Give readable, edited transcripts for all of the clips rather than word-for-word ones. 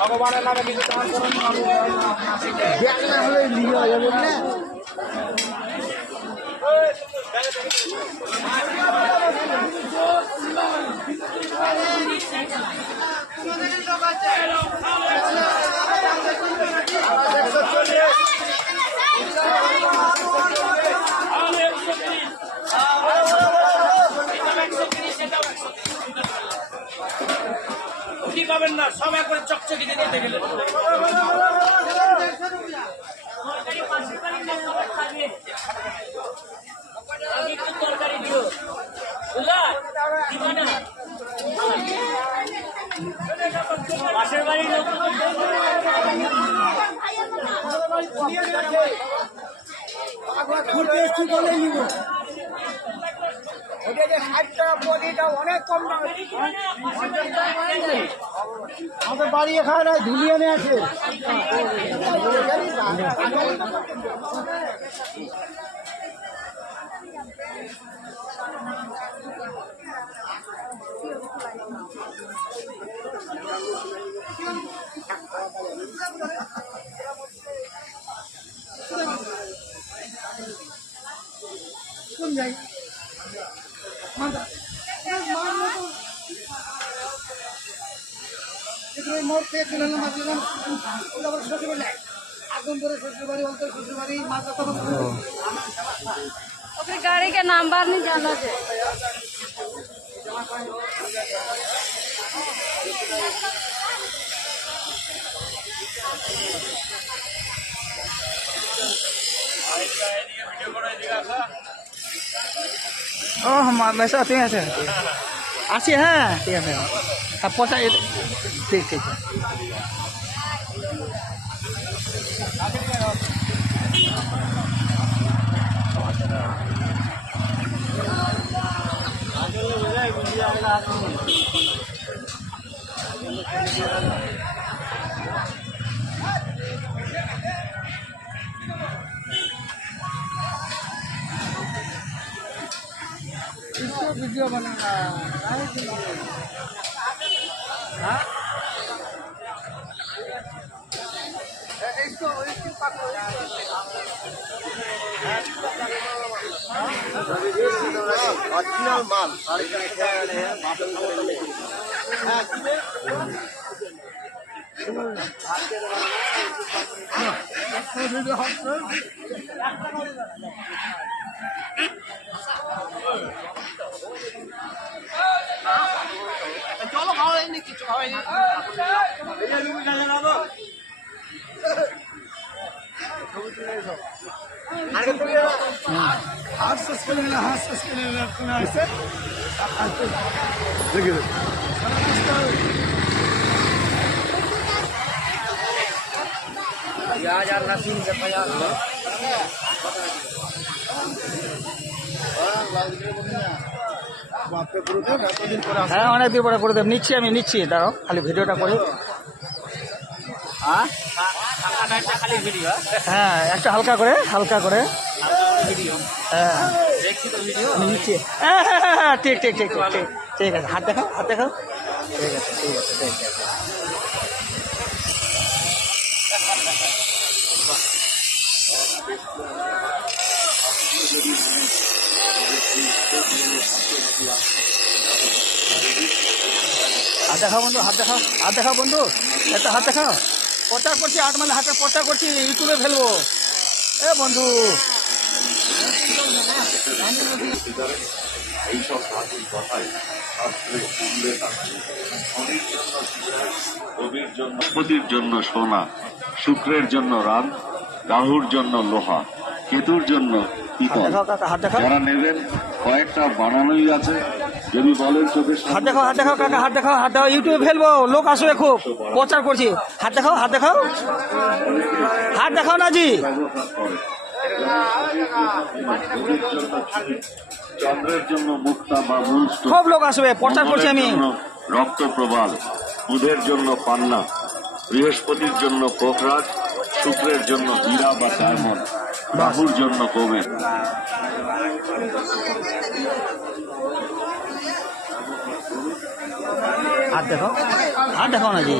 ভগবানের নামে কিছু দান করুন। কি পাবেন না সব একবারে চকচকি দিয়ে দিতে গেলে তরকারি দিও পাশের বাড়ির লোক অনেক কম আমাদের বাড়ি এখানে ধুলিয়ানে আছে। কোন যাই মোট পেয়ে চলে এলাম আবার শ্বশুরবাড়ি আগুন ধরে শ্বশুরবাড়ি বলতে শ্বশুরবাড়ি মাথা अपनी गाड़ी के नंबर नहीं जाना चाहिए। Oh, masa tu yang saya. Asyik ha, dia saya. Apa saya? Tik tik. इसको वीडियो बनाना हाँ इसको ओरिजिनल माल চলো খাওয়া হয়নি কিছু খাওয়া হয়নি यार नसीब से तैयार হ্যাঁ অনেকদিন পরে করে দেব নিচ্ছি আমি নিচ্ছি দাঁড়াও খালি ভিডিওটা করি হ্যাঁ একটা হালকা করে হ্যাঁ আমি নিচ্ছি হ্যাঁ হ্যাঁ হ্যাঁ ঠিক ঠিক ঠিক ঠিক ঠিক আছে হাত দেখাও ঠিক আছে ঠিক আছে ঠিক আছে হাত দেখাও বন্ধু একটা হাত দেখাও প্রচার করছি 8 মাইল হাতের প্রচার করছি ইউটিউবে ফেলবো এ বন্ধু এইসব ধাতুর কথাই শাস্ত্রে উল্লেখ আছে রবির জন্য বৃহস্পতির জন্য সোনা, শুক্রের জন্য রান, রাহুর জন্য লোহা, কেতুর জন্য পিতল। যারা নেবেন কয়েকটা বানানোই আছে, যদি বলেন চোখের হাত দেখাও কাকা হাত দেখাও ইউটিউবে ফেলবো লোক আসবে খুব প্রচার করছি হাত দেখাও না জি চন্দ্রের জন্য মুক্তা বা মূল সব লোক আসবে প্রচার করছি আমি রক্ত প্রবাল, বুধের জন্য পান্না, বৃহস্পতির জন্য পোখরাজ, শুক্রের জন্য হীরা বা ডায়মন্ড, রাহুর জন্য গোমেদ। हाथ देखो, हाथ देखो ना जी।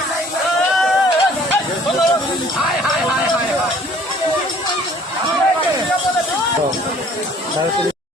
नहीं